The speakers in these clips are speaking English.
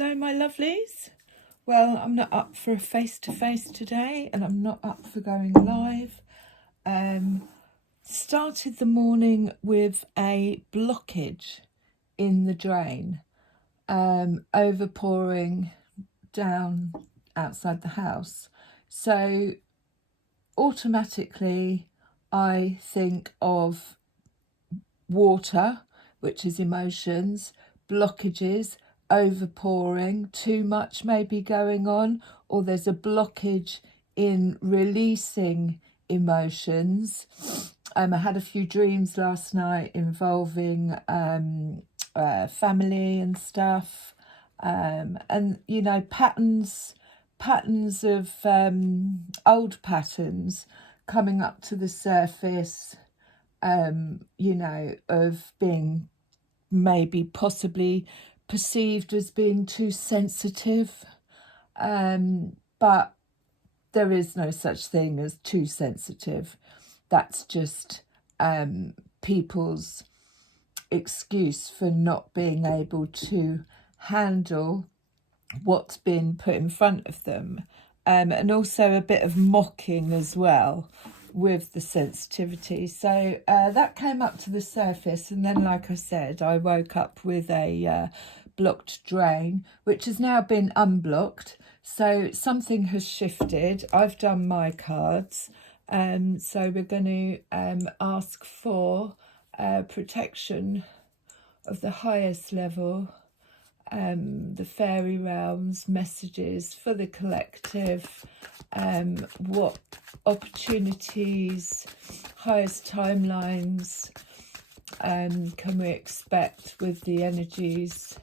Hello, my lovelies. Well, I'm not up for a face-to-face today, and I'm not up for going live. Started the morning with a blockage in the drain, overpouring down outside the house. So automatically I think of water, which is emotions, blockages, overpouring, too much maybe going on, or there's a blockage in releasing emotions. I had a few dreams last night involving family and stuff, and you know, patterns of old patterns coming up to the surface, you know, of being maybe possibly perceived as being too sensitive, but there is no such thing as too sensitive. That's just people's excuse for not being able to handle what's been put in front of them, and also a bit of mocking as well with the sensitivity. So that came up to the surface, and then, like I said, I woke up with a blocked drain, which has now been unblocked. So something has shifted. I've done my cards, so we're going to ask for protection of the highest level, the fairy realms, messages for the collective, what opportunities, highest timelines can we expect with the energies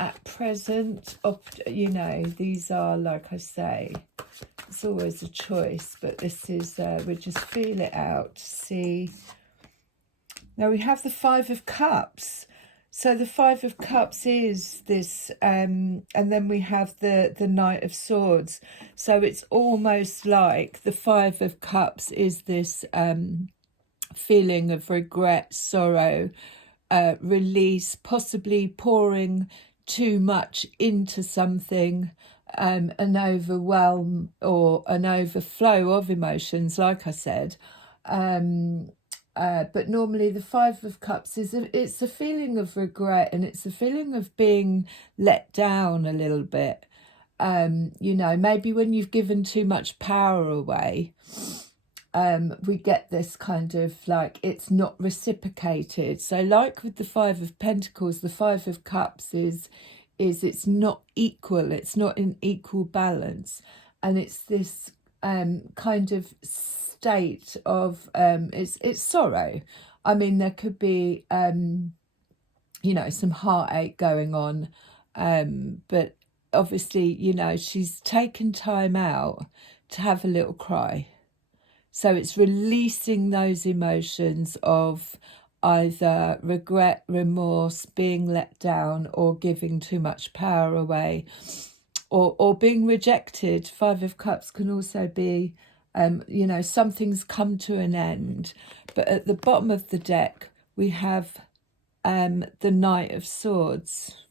at present. You know, these are, like I say, it's always a choice, but this is, we just feel it out to see. Now we have the Five of Cups. So the Five of Cups is this, and then we have the Knight of Swords. So it's almost like the Five of Cups is this feeling of regret, sorrow, release, possibly pouring too much into something, an overwhelm or an overflow of emotions, like I said. But normally the Five of Cups it's a feeling of regret, and it's a feeling of being let down a little bit. You know, maybe when you've given too much power away, we get this kind of like it's not reciprocated. So like with the Five of Pentacles, the Five of Cups is it's not equal, it's not in equal balance, and it's this kind of state of it's sorrow. I mean, there could be you know, some heartache going on, but obviously, you know, she's taken time out to have a little cry. So it's releasing those emotions of either regret, remorse, being let down, or giving too much power away, or being rejected. Five of Cups can also be, you know, something's come to an end. But at the bottom of the deck, we have the Knight of Swords.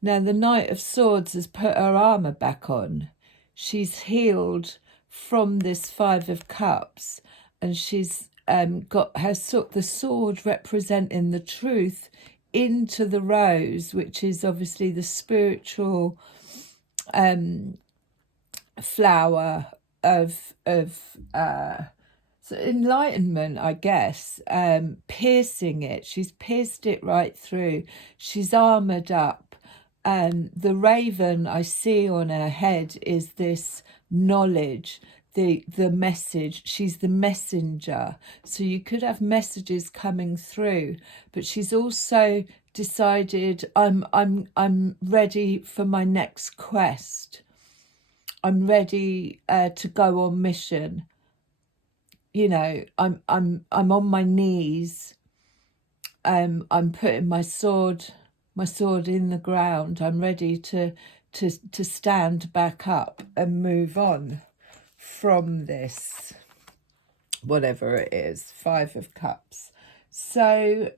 Now, the Knight of Swords has put her armour back on. She's healed from this Five of Cups, and she's got her the sword representing the truth into the rose, which is obviously the spiritual flower of so enlightenment, I guess, piercing it. She's pierced it right through. She's armoured up. The raven I see on her head is this knowledge, the message. She's the messenger. So you could have messages coming through, but she's also decided I'm ready for my next quest. I'm ready to go on mission. You know, I'm on my knees. I'm putting my sword in the ground. I'm ready to stand back up and move on from this, whatever it is, Five of Cups. So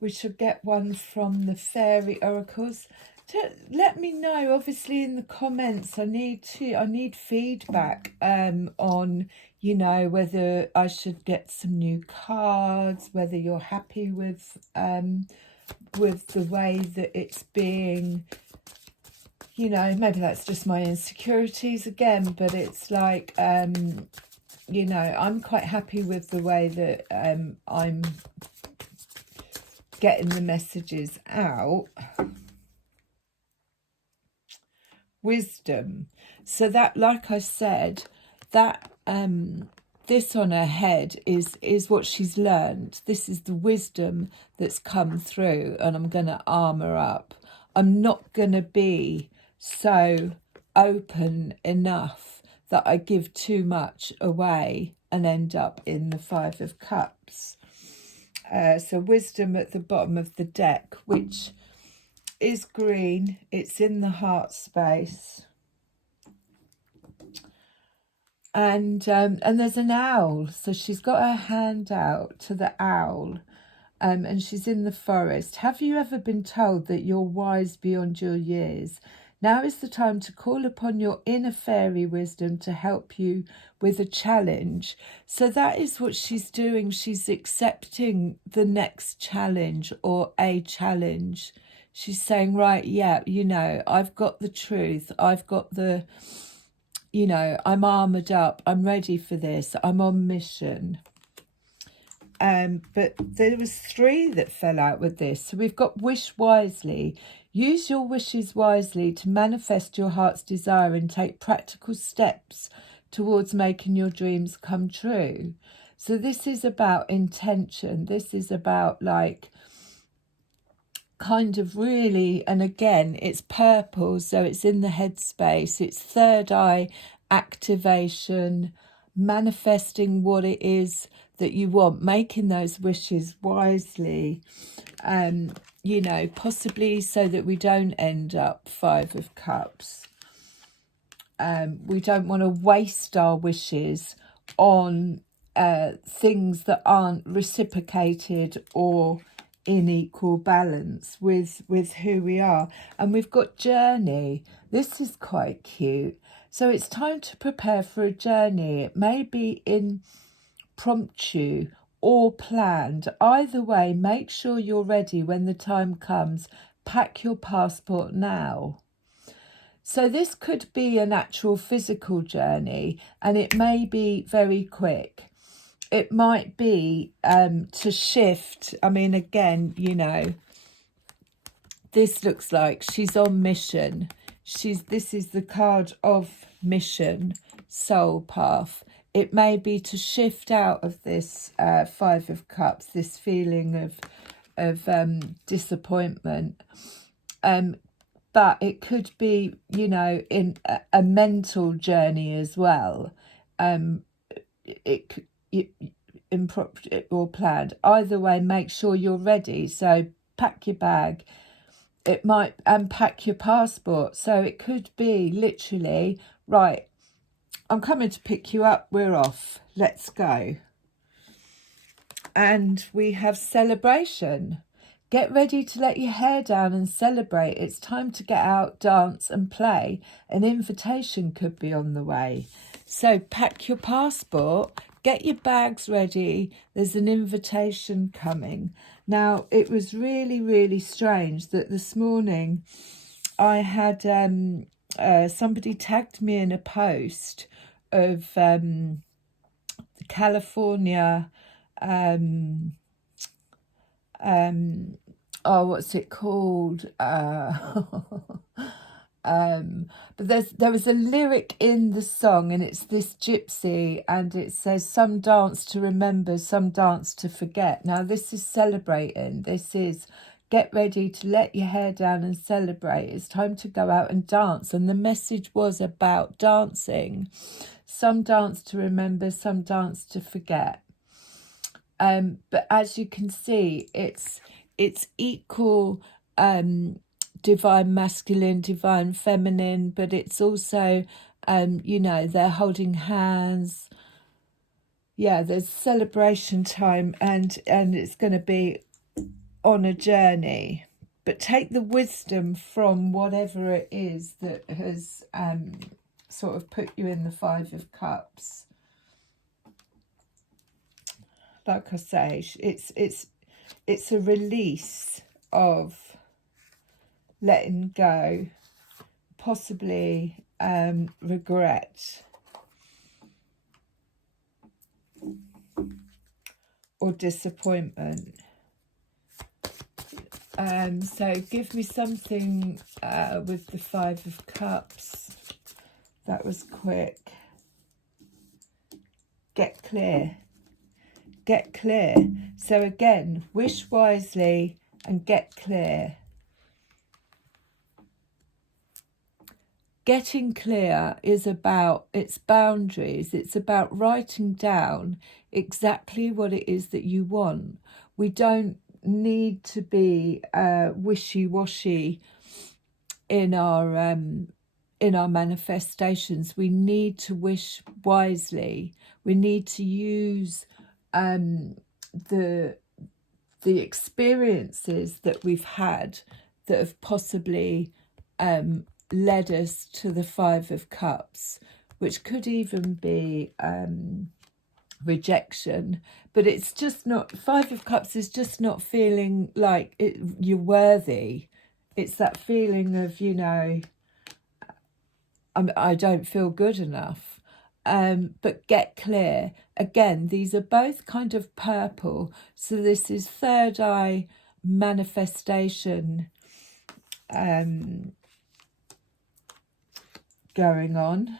we should get one from the fairy oracles. Let me know, obviously, in the comments. I need feedback on, you know, whether I should get some new cards, whether you're happy with the way that it's being, you know. Maybe that's just my insecurities again, but it's like, you know, I'm quite happy with the way that I'm getting the messages out. Wisdom. So that, like I said, that this on her head is what she's learned. This is the wisdom that's come through, and I'm going to arm her up. I'm not going to be so open enough that I give too much away and end up in the Five of Cups. So wisdom at the bottom of the deck, which is green. It's in the heart space. And there's an owl. So she's got her hand out to the owl. And she's in the forest. Have you ever been told that you're wise beyond your years? Now is the time to call upon your inner fairy wisdom to help you with a challenge. So that is what she's doing. She's accepting the next challenge, or a challenge. She's saying, right, yeah, you know, I've got the truth. I've got the, you know, I'm armoured up. I'm ready for this. I'm on mission. But there was 3 that fell out with this. So we've got wish wisely. Use your wishes wisely to manifest your heart's desire and take practical steps towards making your dreams come true. So this is about intention. This is about, like, kind of really, and again, it's purple, so it's in the headspace. It's third eye activation, manifesting what it is that you want, making those wishes wisely, you know, possibly so that we don't end up 5 of Cups. We don't want to waste our wishes on things that aren't reciprocated or in equal balance with who we are. And we've got journey. This is quite cute. So it's time to prepare for a journey. It may be impromptu or planned. Either way, make sure you're ready when the time comes. Pack your passport now. So this could be an actual physical journey, and it may be very quick. It might be to shift. I mean, again, you know, this looks like she's on mission. This is the card of mission, soul path. It may be to shift out of this 5 of Cups, this feeling of disappointment. But it could be, you know, in a mental journey as well. Impromptu or planned. Either way, make sure you're ready. So pack your bag. It might, and pack your passport. So it could be literally, right, I'm coming to pick you up. We're off. Let's go. And we have celebration. Get ready to let your hair down and celebrate. It's time to get out, dance and play. An invitation could be on the way. So pack your passport, get your bags ready. There's an invitation coming. Now, it was really, really strange that this morning I had somebody tagged me in a post of California, what's it called? But there was a lyric in the song, and it's this gypsy, and it says, some dance to remember, some dance to forget. Now, this is celebrating. This is get ready to let your hair down and celebrate. It's time to go out and dance. And the message was about dancing. Some dance to remember, some dance to forget. But as you can see, it's equal divine masculine, divine feminine, but it's also, you know, they're holding hands. Yeah, there's celebration time, and it's going to be on a journey, but take the wisdom from whatever it is that has sort of put you in the Five of Cups. Like I say, it's a release of letting go, possibly regret or disappointment. So give me something with the Five of Cups. That was quick. Get clear. Get clear. So again, wish wisely and get clear. Getting clear is about its boundaries. It's about writing down exactly what it is that you want. We don't need to be wishy-washy in our manifestations. We need to wish wisely. We need to use the experiences that we've had that have possibly led us to the Five of Cups, which could even be rejection, but it's just not, Five of Cups is just not feeling like you're worthy. It's that feeling of, you know, I don't feel good enough. But get clear. Again, these are both kind of purple. So this is third eye manifestation going on.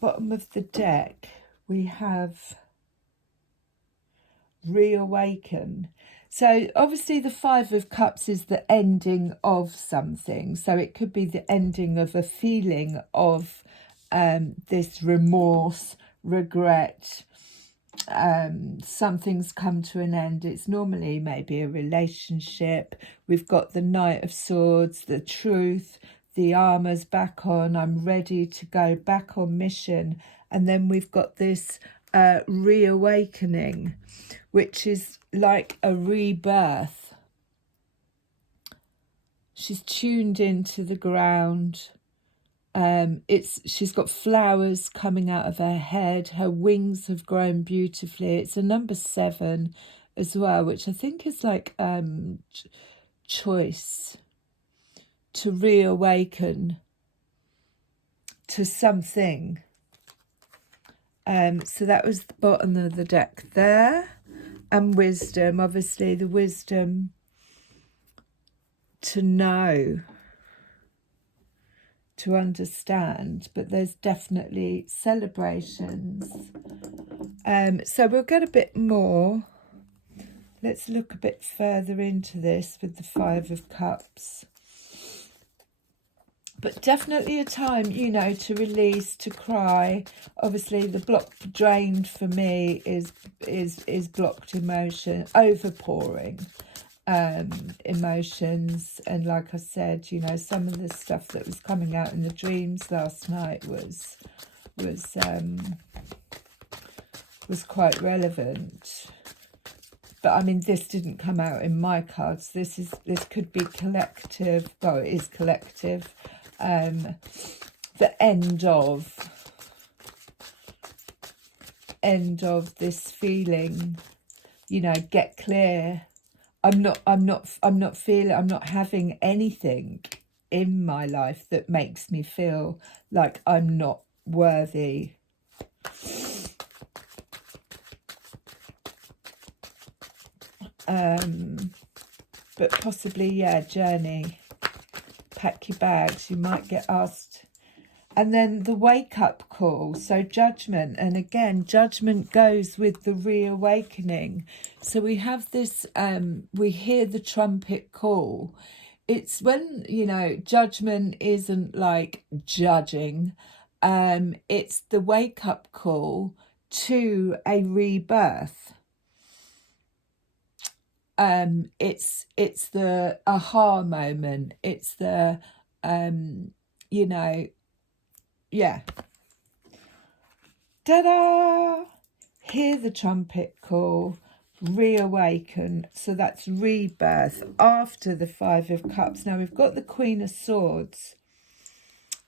Bottom of the deck, we have reawaken. So obviously the Five of Cups is the ending of something. So it could be the ending of a feeling of this remorse, regret, something's come to an end. It's normally maybe a relationship. We've got the Knight of Swords, the truth, the armor's back on, I'm ready to go back on mission. And then we've got this reawakening, which is like a rebirth. She's tuned into the ground. She's got flowers coming out of her head. Her wings have grown beautifully. It's a number 7 as well, which I think is like choice, to reawaken to something. So that was the bottom of the deck there. And wisdom, obviously the wisdom to know, to understand, but there's definitely celebrations. So we'll get a bit more. Let's look a bit further into this with the Five of Cups. But definitely a time, you know, to release, to cry. Obviously, the blocked, drained for me is blocked emotion, overpouring emotions. And like I said, you know, some of the stuff that was coming out in the dreams last night was quite relevant. But I mean, this didn't come out in my cards. This could be collective. Well, it is collective. The end of this feeling, you know, get clear. I'm not having anything in my life that makes me feel like I'm not worthy. But possibly, yeah, journey. Pack your bags, you might get asked. And then the wake-up call, so judgment. And again, judgment goes with the reawakening. So we have this, we hear the trumpet call. It's when, you know, judgment isn't like judging. It's the wake-up call to a rebirth. It's the aha moment. It's the, you know, yeah. Ta-da! Hear the trumpet call, reawaken. So that's rebirth after the Five of Cups. Now we've got the Queen of Swords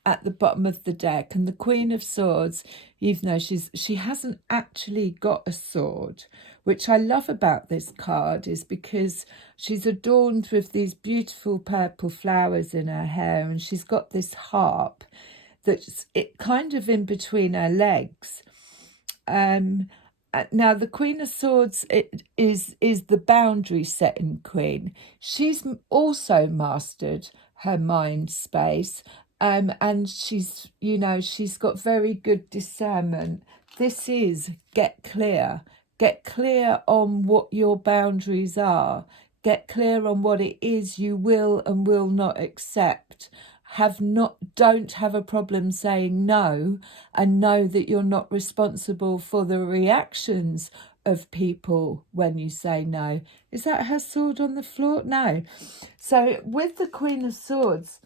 at the bottom of the deck, and the Queen of Swords, even though she hasn't actually got a sword, which I love about this card, is because she's adorned with these beautiful purple flowers in her hair, and she's got this harp that's it kind of in between her legs. Now the Queen of Swords is the boundary setting queen. She's also mastered her mind space. And she's got very good discernment. This is get clear on what your boundaries are, get clear on what it is you will and will not accept. Don't have a problem saying no, and know that you're not responsible for the reactions of people when you say no. Is that her sword on the floor? No. So with the Queen of Swords,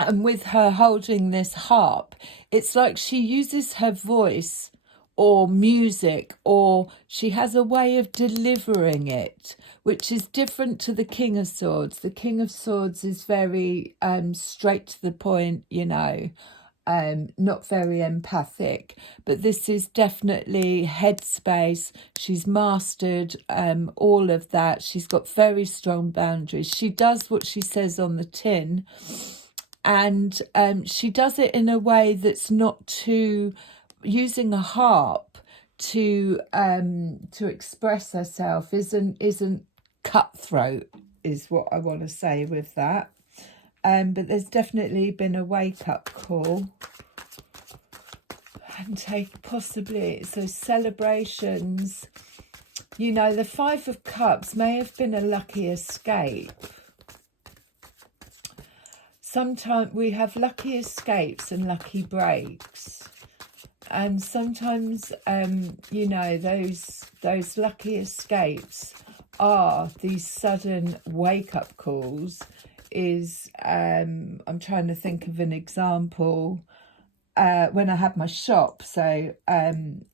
and with her holding this harp, it's like she uses her voice or music, or she has a way of delivering it, which is different to the King of Swords. The King of Swords is very straight to the point, not very empathic, but this is definitely headspace. She's mastered all of that. She's got very strong boundaries. She does what she says on the tin, and she does it in a way that's not too, using a harp to express herself isn't cutthroat, is what I want to say with that. But there's definitely been a wake-up call, and possibly so celebrations. The Five of Cups may have been a lucky escape. Sometimes we have lucky escapes and lucky breaks, and sometimes those lucky escapes are these sudden wake-up calls. I'm trying to think of an example. When I had my shop, so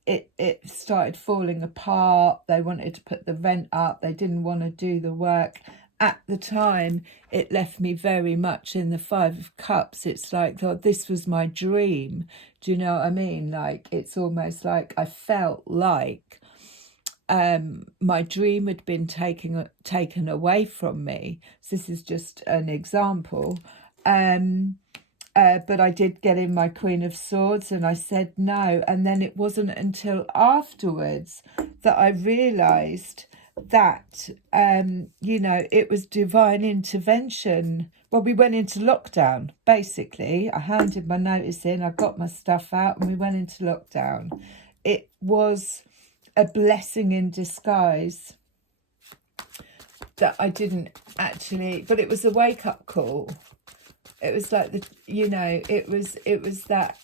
it started falling apart. They wanted to put the rent up, they didn't want to do the work. At the time, it left me very much in the Five of Cups. It's like, oh, this was my dream. Do you know what I mean? Like, it's almost like I felt like my dream had been taken away from me. So this is just an example. But I did get in my Queen of Swords, and I said no. And then it wasn't until afterwards that I realised that, it was divine intervention. Well, we went into lockdown, basically. I handed my notice in, I got my stuff out, and we went into lockdown. It was a blessing in disguise that I didn't actually, but it was a wake-up call. It was like it was that,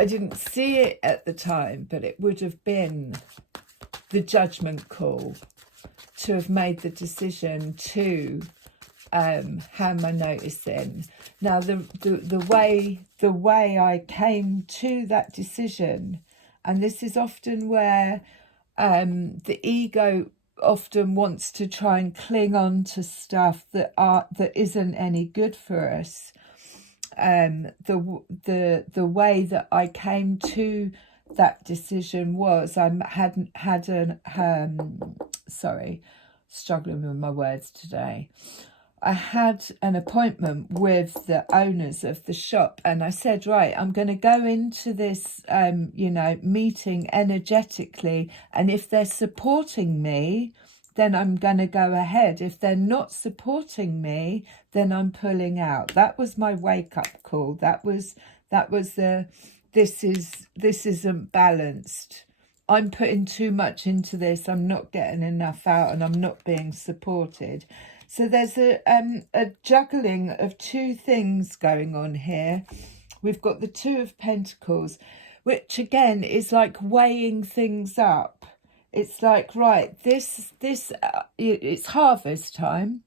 I didn't see it at the time, but it would have been the judgment call to have made the decision to hand my notice in. Now, the way I came to that decision, and this is often where the ego often wants to try and cling on to stuff that isn't any good for us. The way that I came to that decision was struggling with my words today. I had an appointment with the owners of the shop, and I said, right, I'm going to go into this, meeting energetically, and if they're supporting me, then I'm going to go ahead. If they're not supporting me, then I'm pulling out. That was my wake-up call. That was this isn't balanced. I'm putting too much into this. I'm not getting enough out, and I'm not being supported. So there's a juggling of two things going on here. We've got the Two of Pentacles, which again is like weighing things up. It's like, right, it's harvest time,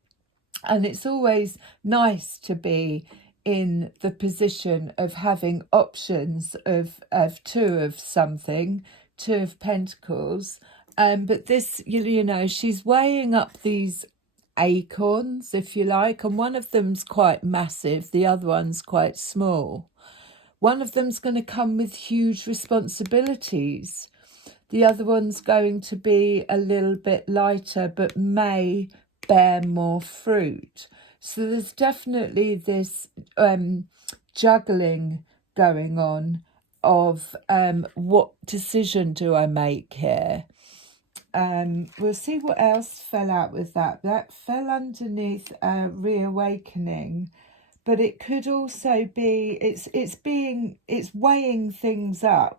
and it's always nice to be in the position of having options of two of something, two of pentacles. But this, you know, she's weighing up these acorns, if you like, and one of them's quite massive, the other one's quite small. One of them's going to come with huge responsibilities. The other one's going to be a little bit lighter, but may bear more fruit. So there's definitely this juggling going on of what decision do I make here. We'll see what else fell out with that. That fell underneath reawakening, but it could also be it's weighing things up.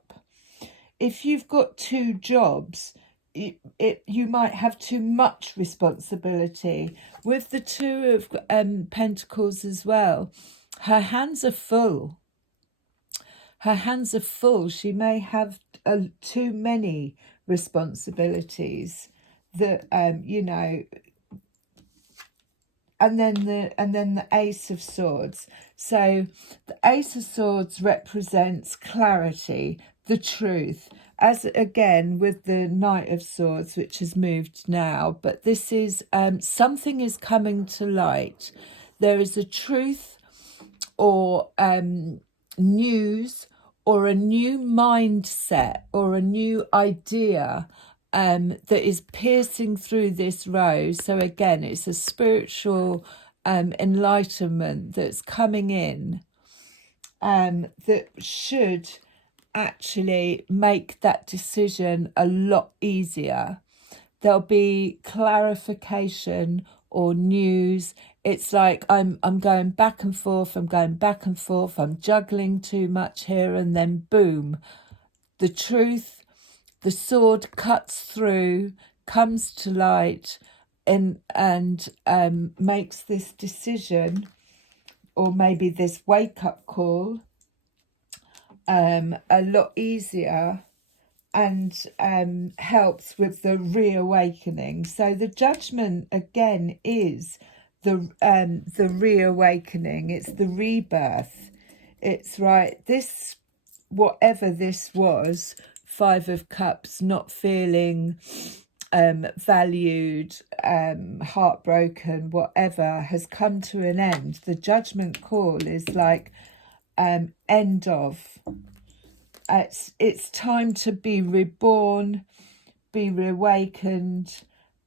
If you've got two jobs, you might have too much responsibility. With the two of pentacles as well, her hands are full. Her hands are full. She may have too many responsibilities that you know. And then the Ace of Swords. So the Ace of Swords represents clarity, the truth, as again with the Knight of Swords, which has moved now. But this is something is coming to light. There is a truth or news or a new mindset or a new idea that is piercing through this rose. So again, it's a spiritual enlightenment that's coming in that should actually make that decision a lot easier. There'll be clarification or news. It's like I'm going back and forth, I'm juggling too much here, and then boom, the truth, the sword cuts through, comes to light, and makes this decision, or maybe this wake-up call, a lot easier, and helps with the reawakening. So the Judgment again is the reawakening. It's the rebirth. It's right. This, whatever this was, Five of Cups, not feeling valued, heartbroken, whatever, has come to an end. The Judgment call is like end of. It's time to be reborn, be reawakened,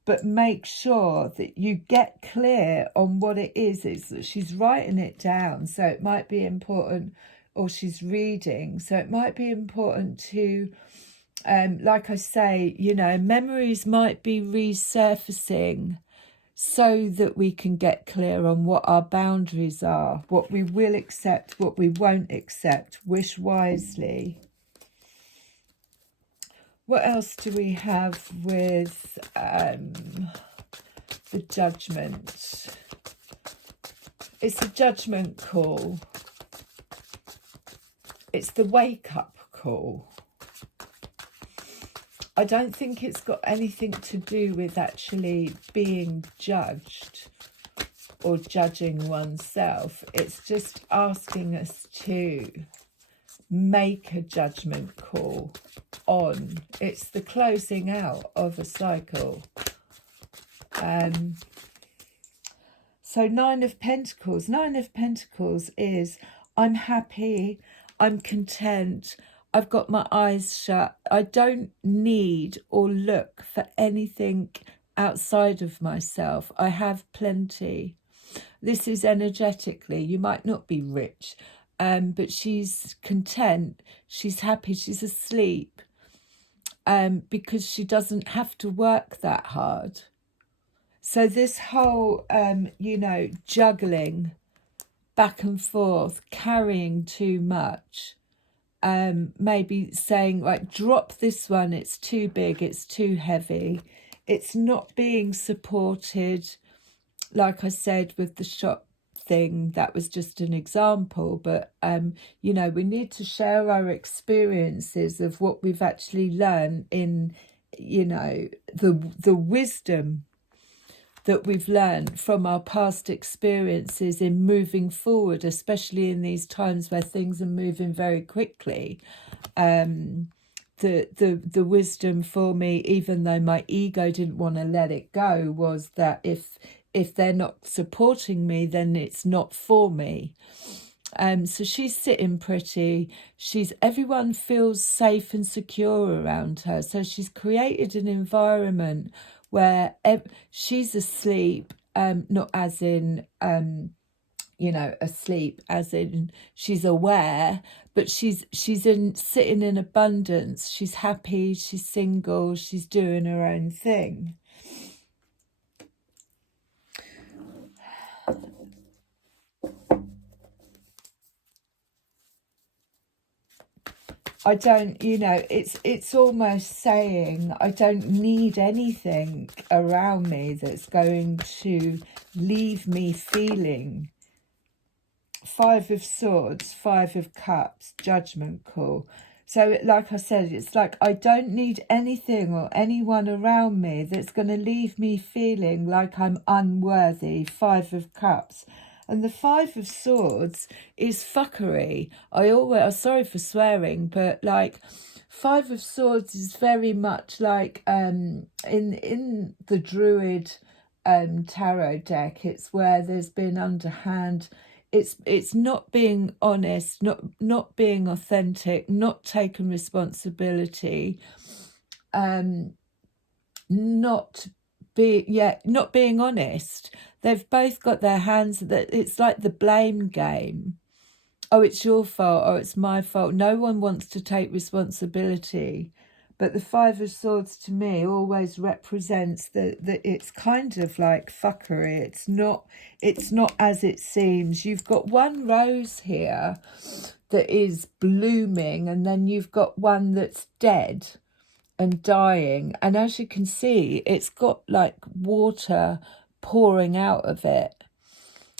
but make sure that you get clear on what it is. It's that she's writing it down, so it might be important, or she's reading, so it might be important to, like I say, you know, memories might be resurfacing so that we can get clear on what our boundaries are, what we will accept, what we won't accept. Wish wisely. What else do we have with the Judgment? It's a judgment call. It's the wake-up call. I don't think it's got anything to do with actually being judged or judging oneself. It's just asking us to make a judgment call on. It's the closing out of a cycle. So Nine of Pentacles. Nine of Pentacles is I'm happy, I'm content, I've got my eyes shut. I don't need or look for anything outside of myself. I have plenty. This is energetically. You might not be rich, but she's content, she's happy, she's asleep, because she doesn't have to work that hard. So this whole, you know, juggling back and forth, carrying too much, maybe saying, like, drop this one, it's too big, it's too heavy, it's not being supported. Like I said with the shop thing, that was just an example, but you know, we need to share our experiences of what we've actually learned in, you know, the wisdom that we've learned from our past experiences in moving forward, especially in these times where things are moving very quickly. The wisdom for me, even though my ego didn't want to let it go, was that if they're not supporting me, then it's not for me. So she's sitting pretty. Everyone feels safe and secure around her. So she's created an environment where she's asleep, not as in asleep as in she's aware, but she's sitting in abundance. She's happy, she's single, she's doing her own thing. I don't, it's almost saying I don't need anything around me that's going to leave me feeling. 5 of Swords, 5 of Cups, Judgment Call. So like I said, it's like I don't need anything or anyone around me that's going to leave me feeling like I'm unworthy. 5 of Cups. And the 5 of Swords is fuckery. I'm sorry for swearing, but like 5 of Swords is very much like in the Druid tarot deck. It's where there's been underhand. It's not being honest, not being authentic, not taking responsibility, not being honest. They've both got their hands that it's like the blame game. Oh, it's your fault, or it's my fault. No one wants to take responsibility. But the 5 of Swords to me always represents that it's kind of like fuckery. It's not as it seems. You've got one rose here that is blooming, and then you've got one that's dead and dying. And as you can see, it's got like water pouring out of it.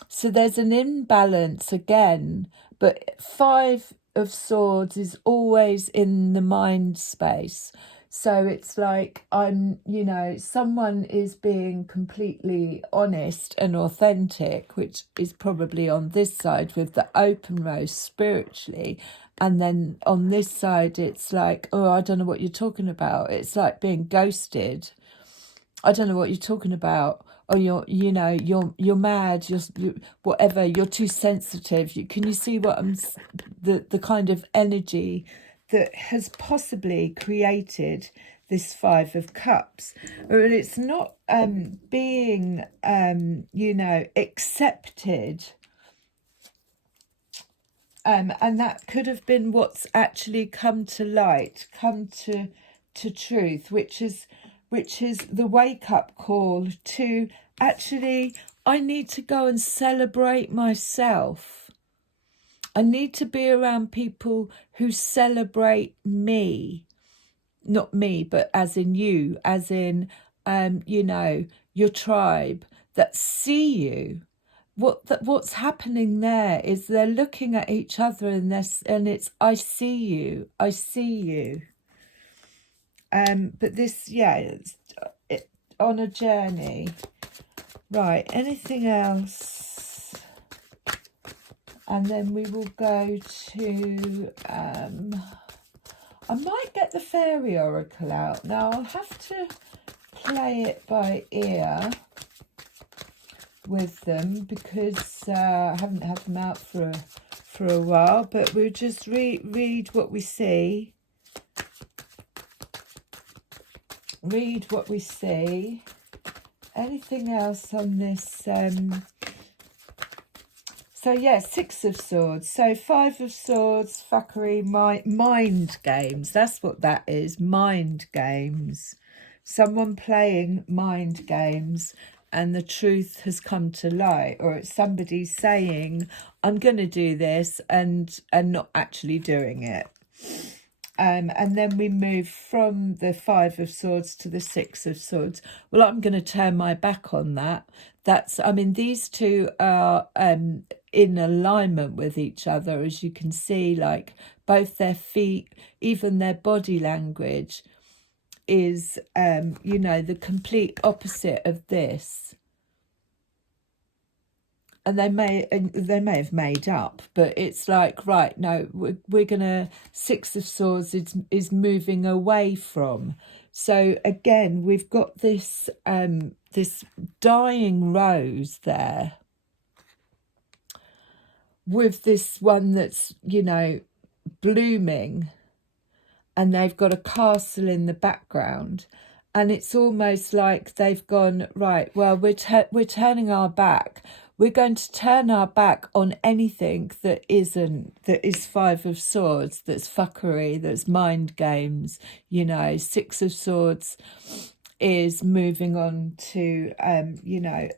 So there's an imbalance again, but 5 of Swords is always in the mind space. So it's like someone is being completely honest and authentic, which is probably on this side with the open rose spiritually. And then on this side, it's like, oh, I don't know what you're talking about. It's like being ghosted. I don't know what you're talking about. Oh, you're mad. You're whatever. You're too sensitive. Can you see what the kind of energy that has possibly created this 5 of Cups? And it's not being accepted. And that could have been what's actually come to light, come to truth, which is the wake-up call to actually, I need to go and celebrate myself. I need to be around people who celebrate me. Not me, but as in you, as in, your tribe that see you. What's happening there is they're looking at each other and it's, I see you, I see you. But this, it's on a journey. Right, anything else? And then we will go to, I might get the Fairy Oracle out. Now, I'll have to play it by ear with them because I haven't had them out for a while, but we'll just read what we see. Read what we see. Anything else on this? So yeah, 6 of Swords. So 5 of Swords, fuckery, mind games. That's what that is, mind games. Someone playing mind games and the truth has come to light, or it's somebody saying, I'm going to do this and not actually doing it. And then we move from the 5 of Swords to the 6 of Swords. Well, I'm going to turn my back on that. These two are in alignment with each other, as you can see, like both their feet, even their body language is, the complete opposite of this. and they may have made up, but it's like, right, no, we're gonna, Six of Swords is moving away from. So again, we've got this this dying rose there, with this one that's, you know, blooming, and they've got a castle in the background, and it's almost like they've gone, right, well, we're turning our back. We're going to turn our back on anything that is Five of Swords, that's fuckery, that's mind games. You know, Six of Swords is moving on to, you know,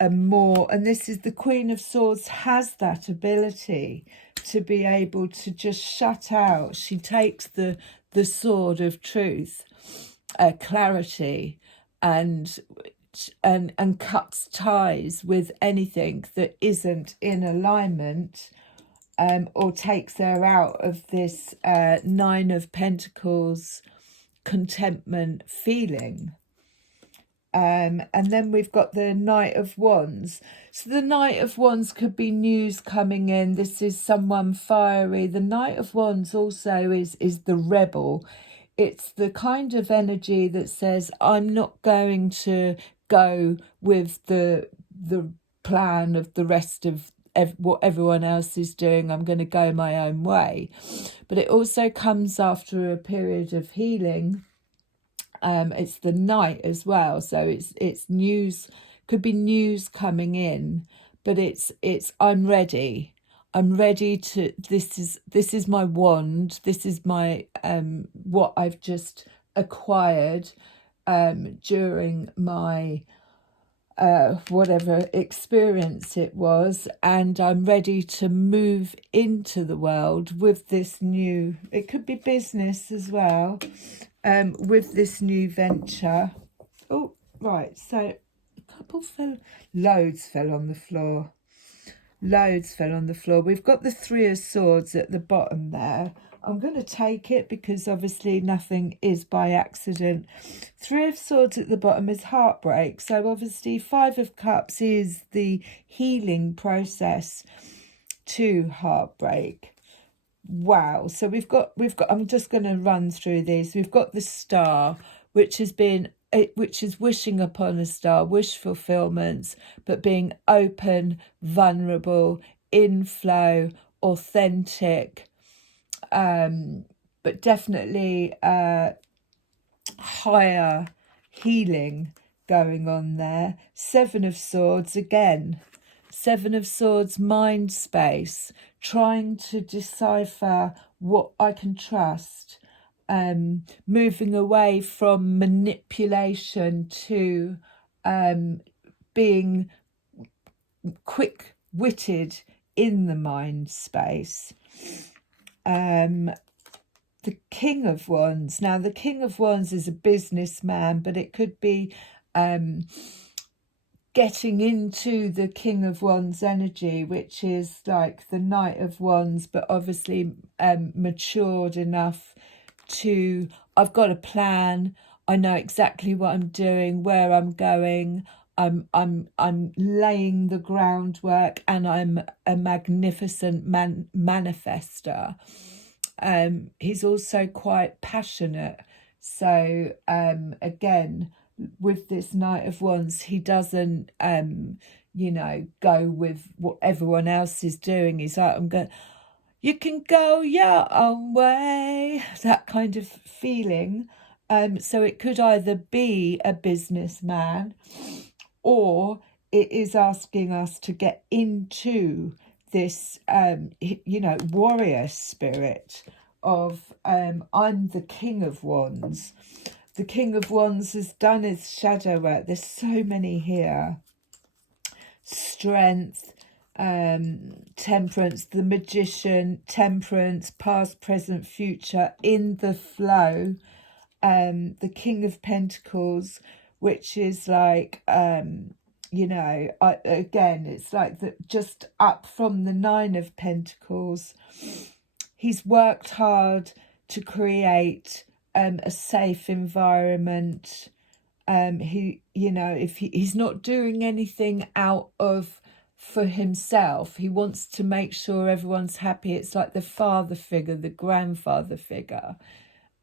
a more, and this is the Queen of Swords has that ability to be able to just shut out. She takes the sword of truth, clarity, and cuts ties with anything that isn't in alignment, or takes her out of this Nine of Pentacles contentment feeling. And then we've got the Knight of Wands. So the Knight of Wands could be news coming in. This is someone fiery. The Knight of Wands also is the rebel. It's the kind of energy that says, I'm not going to go with the plan of the rest of what everyone else is doing. I'm going to go my own way. But it also comes after a period of healing. It's the night as well, so it's news, could be news coming in, but it's I'm ready. I'm ready to, this is my wand, this is my what I've just acquired during my whatever experience it was, and I'm ready to move into the world with this new, it could be business as well, with this new venture. Oh, right, so a couple loads fell on the floor. Loads fell on the floor. We've got the Three of Swords at the bottom there. I'm going to take it because obviously nothing is by accident. Three of Swords at the bottom is heartbreak. So obviously Five of Cups is the healing process to heartbreak. Wow. So we've got, I'm just going to run through these. We've got the Star, which is wishing upon a star, wish fulfillments, but being open, vulnerable, in flow, authentic, but definitely higher healing going on there. Seven of Swords again. Seven of Swords, mind space, trying to decipher what I can trust, moving away from manipulation to being quick-witted in the mind space. The King of Wands. Now, the King of Wands is a businessman, but it could be getting into the King of Wands energy, which is like the Knight of Wands, but obviously matured enough to, I've got a plan, I know exactly what I'm doing, where I'm going, I'm laying the groundwork, and I'm a magnificent manifester. He's also quite passionate. So again, with this Knight of Wands, he doesn't you know, go with what everyone else is doing. He's like, you can go your own way, that kind of feeling. So it could either be a businessman, or it is asking us to get into this, you know, warrior spirit of, I'm the King of Wands. The King of Wands has done his shadow work. There's so many here. Strength, temperance, the Magician, temperance, past, present, future, in the flow. The King of Pentacles, which is like, you know, again, it's like just up from the Nine of Pentacles. He's worked hard to create a safe environment. He, you know, if he's not doing anything out of for himself. He wants to make sure everyone's happy. It's like the father figure, the grandfather figure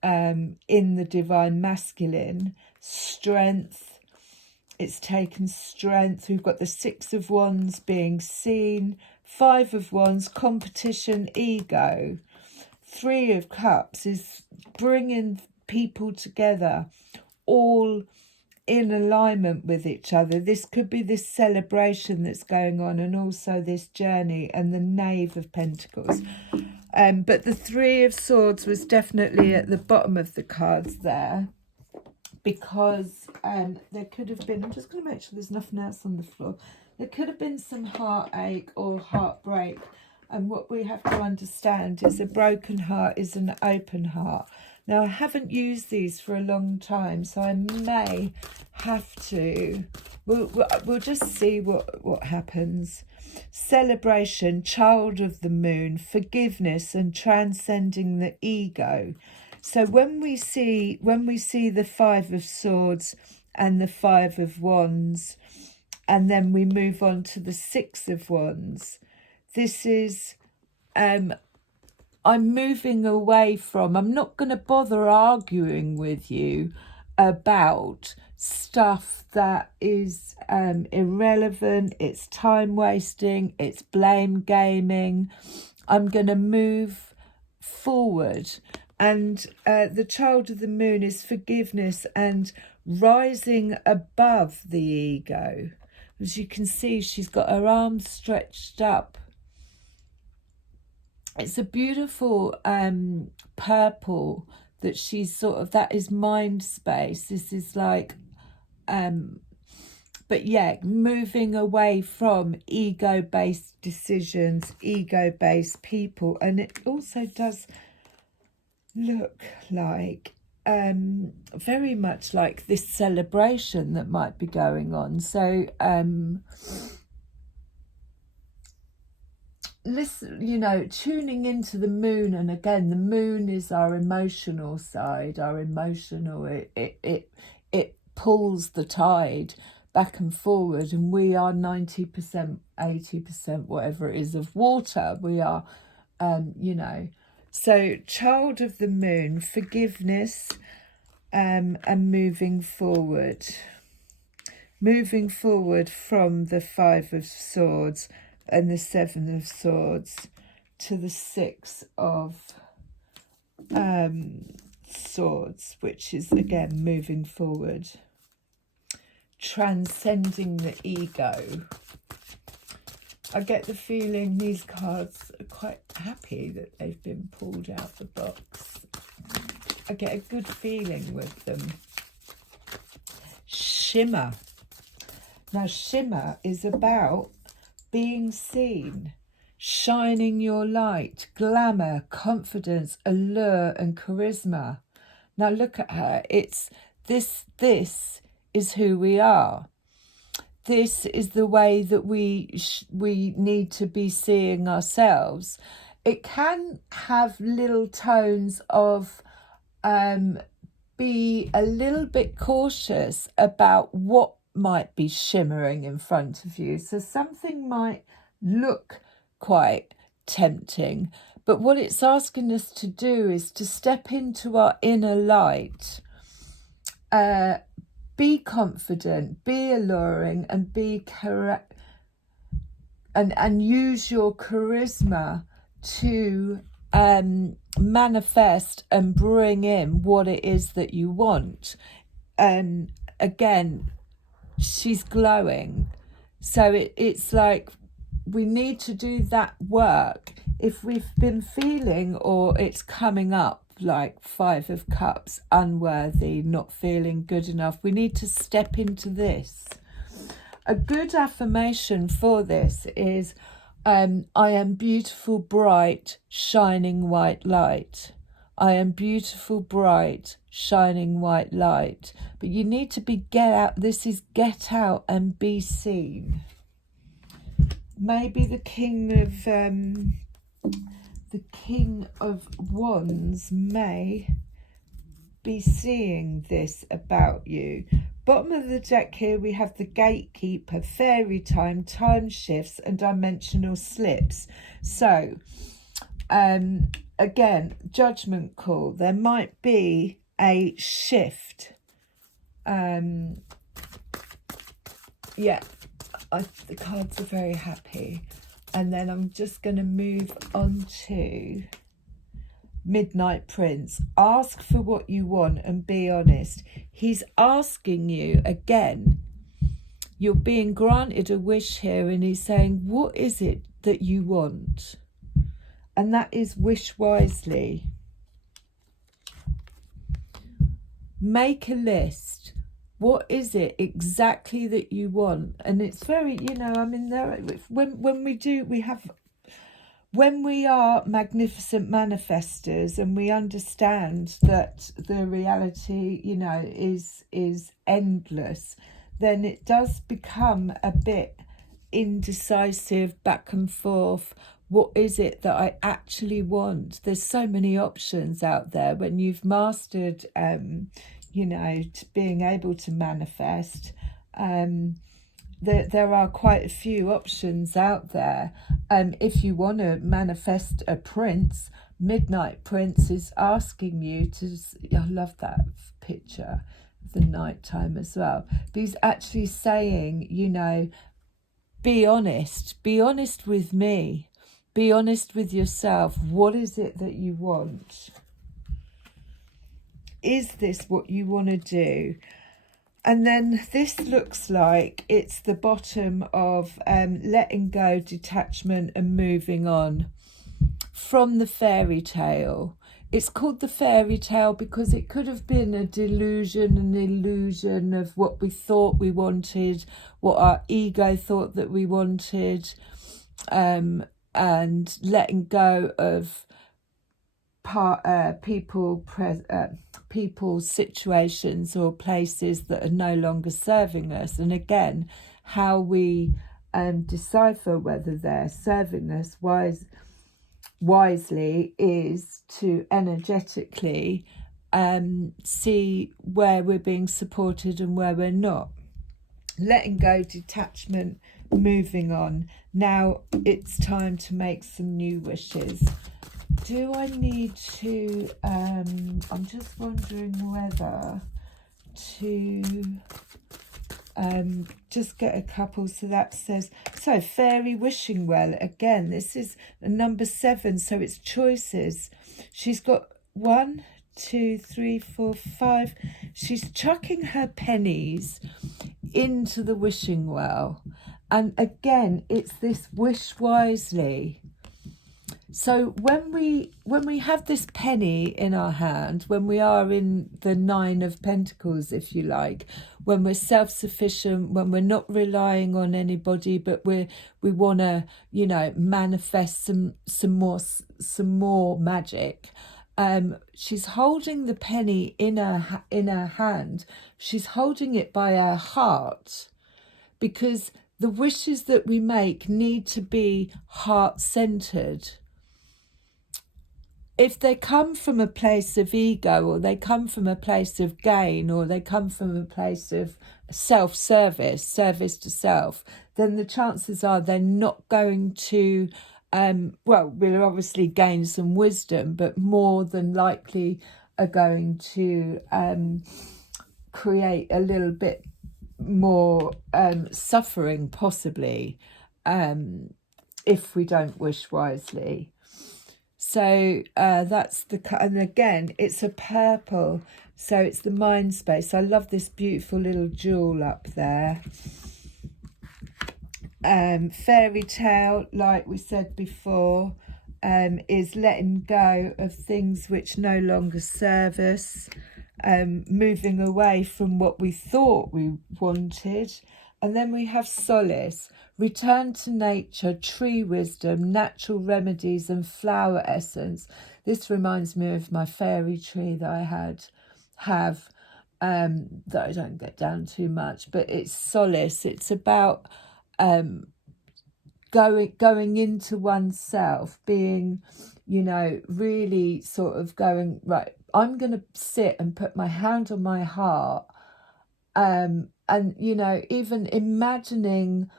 in the divine masculine. Strength. It's taken strength. We've got the Six of Wands being seen. Five of Wands, competition, ego. Three of Cups is bringing people together, all in alignment with each other. This could be this celebration that's going on, and also this journey, and the Knave of Pentacles. But the Three of Swords was definitely at the bottom of the cards there, because there could have been, I'm just going to make sure there's nothing else on the floor. There could have been some heartache or heartbreak. And what we have to understand is a broken heart is an open heart. Now, I haven't used these for a long time, so I may have to. We'll just see what happens. Celebration, child of the moon, forgiveness and transcending the ego. So when we see the Five of Swords and the Five of Wands, and then we move on to the Six of Wands, this is, I'm moving away from, I'm not going to bother arguing with you about stuff that is irrelevant, it's time wasting, it's blame gaming. I'm going to move forward. And the child of the moon is forgiveness and rising above the ego. As you can see, she's got her arms stretched up. It's a beautiful purple that she's sort of, that is mind space. This is like, but yeah, moving away from ego-based decisions, ego-based people. And it also does look like very much like this celebration that might be going on. So listen, you know, tuning into the moon, and again, the moon is our emotional side, our emotional, it pulls the tide back and forward, and we are 90%, 80%, whatever it is, of water. We are, you know, so child of the moon, forgiveness, and moving forward from the Five of Swords and the Seven of Swords to the Six of Swords, which is again moving forward, transcending the ego. I get the feeling these cards are quite happy that they've been pulled out the box. I get a good feeling with them. Shimmer. Now, shimmer is about being seen, shining your light, glamour, confidence, allure and charisma. Now look at her. It's this is who we are. This is the way that we need to be seeing ourselves. It can have little tones of be a little bit cautious about what might be shimmering in front of you. So something might look quite tempting, but what it's asking us to do is to step into our inner light, be confident, be alluring, and be correct, and use your charisma to manifest and bring in what it is that you want. And again, she's glowing, so it's like we need to do that work. If we've been feeling, or it's coming up like Five of Cups, unworthy, not feeling good enough, we need to step into this. A good affirmation for this is I am beautiful, bright, shining white light. I am beautiful, bright, shining white light. But you need to be get out. This is get out and be seen. Maybe the King of Wands may be seeing this about you. Bottom of the deck here, we have the gatekeeper, fairy time shifts, and dimensional slips. So, again, judgment call. There might be a shift. Yeah, the cards are very happy. And then I'm just going to move on to Midnight Prince. Ask for what you want and be honest. He's asking you again. You're being granted a wish here, and he's saying, what is it that you want? And that is wish wisely. Make a list. What is it exactly that you want? And it's very, you know, I mean, there, when we are magnificent manifestors and we understand that the reality, you know, is endless, then it does become a bit indecisive, back and forth. What is it that I actually want? There's so many options out there. When you've mastered, you know, to being able to manifest, there are quite a few options out there. If you want to manifest a prince, Midnight Prince is asking you to, I love that picture of the nighttime as well, but he's actually saying, you know, be honest with me, be honest with yourself. What is it that you want? Is this what you want to do? And then this looks like it's the bottom of letting go, detachment and moving on from the fairy tale. It's called the fairy tale because it could have been a delusion, an illusion of what we thought we wanted, what our ego thought that we wanted, and letting go of people, situations or places that are no longer serving us. And again, how we decipher whether they're serving us wisely is to energetically see where we're being supported and where we're not. Letting go, detachment, moving on. Now it's time to make some new wishes. Do I need to, I'm just wondering whether to just get a couple. So that says, so fairy wishing well. Again, this is number 7, so it's choices. She's got 1, 2, 3, 4, 5. She's chucking her pennies into the wishing well. And again, it's this wish wisely. So when we have this penny in our hand, when we are in the 9 of Pentacles, if you like, when we're self-sufficient, when we're not relying on anybody, but we want to, you know, manifest some more magic. She's holding the penny in her hand. She's holding it by her heart, because the wishes that we make need to be heart-centered. If they come from a place of ego, or they come from a place of gain, or they come from a place of self-service, service to self, then the chances are they're not going to, well, we'll obviously gain some wisdom, but more than likely are going to create a little bit more suffering, possibly, if we don't wish wisely. So that's and again, it's a purple, so it's the mind space. I love this beautiful little jewel up there. Fairy tale, like we said before, is letting go of things which no longer serve us, moving away from what we thought we wanted. And then we have solace, return to nature, tree wisdom, natural remedies and flower essence. This reminds me of my fairy tree that I have that I don't get down too much, but it's solace. It's about going into oneself, being, you know, really sort of going, right, I'm going to sit and put my hand on my heart And, you know, even imagining,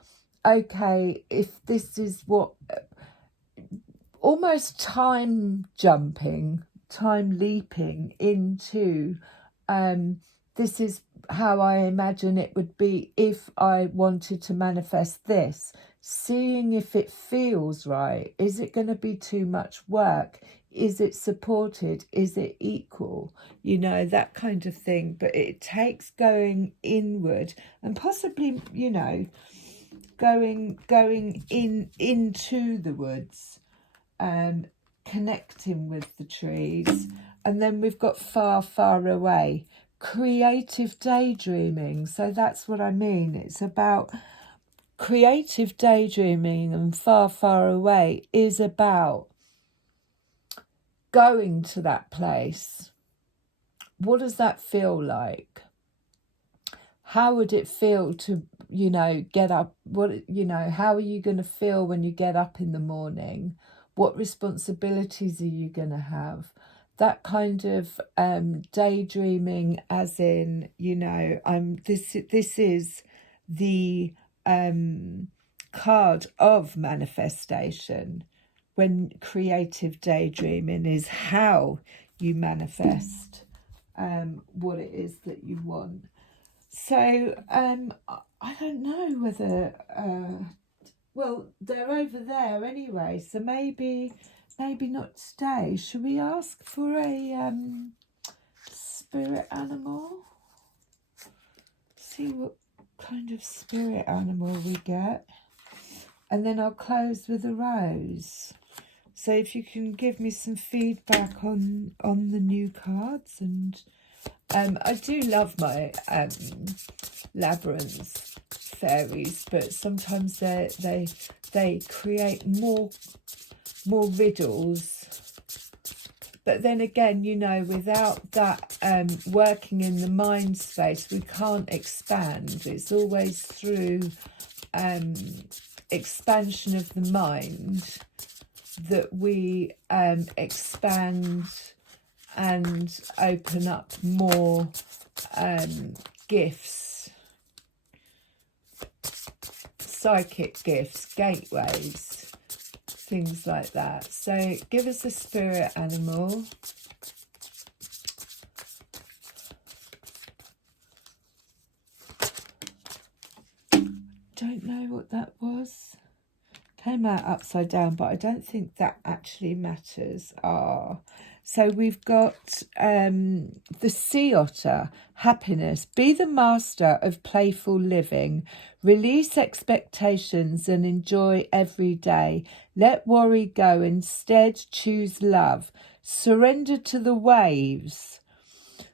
okay, if this is what, almost time jumping, time leaping into, this is how I imagine it would be if I wanted to manifest this. Seeing if it feels right. Is it going to be too much work? Is it supported? Is it equal? You know, that kind of thing. But it takes going inward and possibly, you know, going into the woods, connecting with the trees. And then we've got far, far away. Creative daydreaming. So that's what I mean. It's about creative daydreaming, and far, far away is about going to that place. What does that feel like? How would it feel to, you know, get up? What, you know, how are you going to feel when you get up in the morning? What responsibilities are you going to have? That kind of daydreaming, as in, you know, this is the card of manifestation. When creative daydreaming is how you manifest what it is that you want. So I don't know whether well, they're over there anyway, so maybe not today. Should we ask for a spirit animal? See what kind of spirit animal we get, and then I'll close with a rose. So if you can give me some feedback on the new cards. And I do love my labyrinth fairies, but sometimes they create more riddles. But then again, you know, without that working in the mind space, we can't expand. It's always through expansion of the mind that we expand and open up more gifts, psychic gifts, gateways, things like that. So give us a spirit animal. Don't know what that was. Came out upside down, but I don't think that actually matters. So we've got the sea otter, happiness. Be the master of playful living. Release expectations and enjoy every day. Let worry go. Instead, choose love. Surrender to the waves.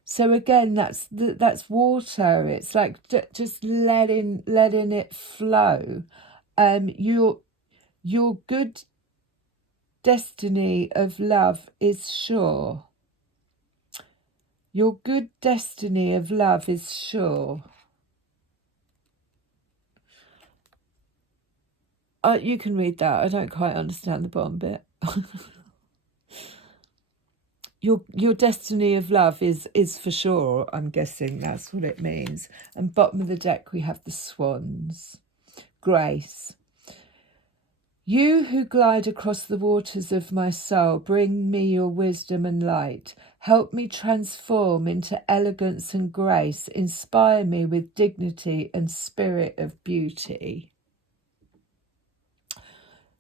So again, that's water. It's like just letting it flow. Your good destiny of love is sure. Your good destiny of love is sure. You can read that. I don't quite understand the bottom bit. Your destiny of love is for sure. I'm guessing that's what it means. And bottom of the deck, we have the swans. Grace. You who glide across the waters of my soul, bring me your wisdom and light. Help me transform into elegance and grace. Inspire me with dignity and spirit of beauty.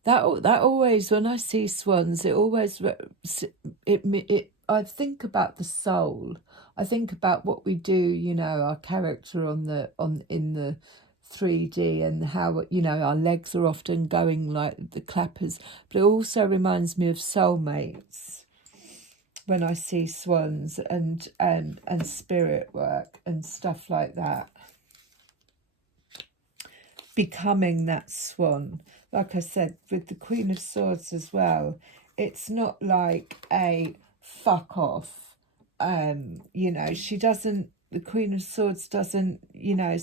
That always, when I see swans, it always I think about the soul. I think about what we do, you know, our character in the 3D, and how, you know, our legs are often going like the clappers, but it also reminds me of soulmates when I see swans and spirit work and stuff like that. Becoming that swan, like I said, with the Queen of Swords as well, it's not like a fuck off. You know, she doesn't, the Queen of Swords doesn't, you know,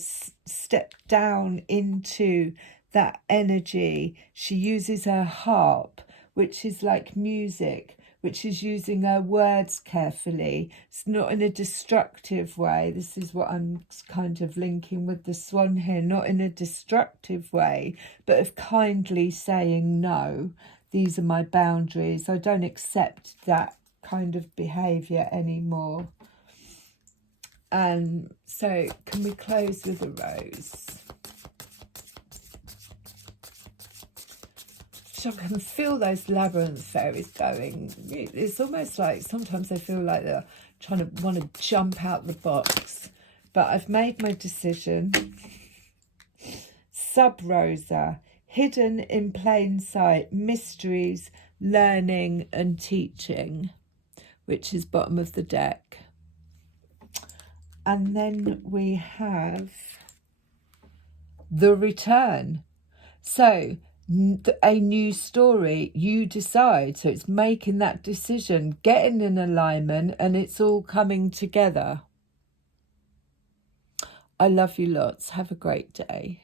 step down into that energy. She uses her harp, which is like music, which is using her words carefully. It's not in a destructive way. This is what I'm kind of linking with the swan here, not in a destructive way, but of kindly saying, no, these are my boundaries. I don't accept that kind of behaviour anymore. And so can we close with a rose? So I can feel those labyrinth fairies going. It's almost like sometimes I feel like they're trying to want to jump out the box. But I've made my decision. Sub Rosa, hidden in plain sight, mysteries, learning and teaching, which is bottom of the deck. And then we have the return. So a new story, you decide. So it's making that decision, getting in alignment, and it's all coming together. I love you lots. Have a great day.